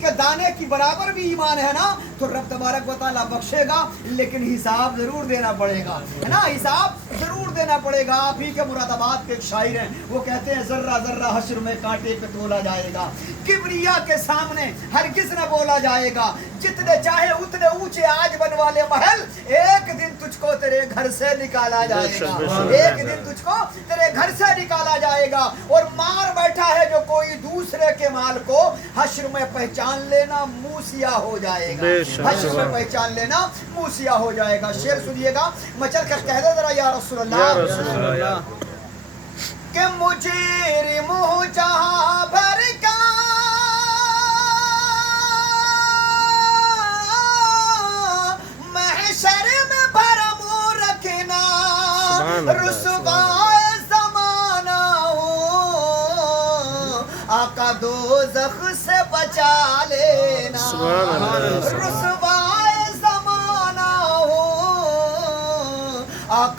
के दाने की बराबर भी ईमान है ना तो रब तबारक व तआला बख्शेगा, लेकिन हिसाब जरूर देना पड़ेगा, है ना, हिसाब जरूर देना पड़ेगा। आप ही के मुरादाबाद के एक शायर हैं, वो कहते हैं जर्रा जर्रा हश्र में कांटे पे तोला जाएगा, किबरिया के सामने हरगिज न बोला जाएगा, जितने चाहे उतने ऊंचे आज बनवा ले महल, एक दिन तुझको तेरे घर से निकाला जाएगा, एक दिन तुझको तेरे घर से निकाला जाएगा। और मार बैठा है जो कोई दूसरे के माल को, हश्र में पहचान लेना मूसिया हो जाएगा, हश्र में पहचान लेना मूसिया हो जाएगा। शेर सुनिएगा, मैं चल कर कह दे जरा या रसूल अल्लाह कि मुझे मुँह जहाँ भर का महशर में भरम रखना, रुसवाए ज़माना हो आका दोज़ख से बचा लेना, रुसवाए ज़माना हो आका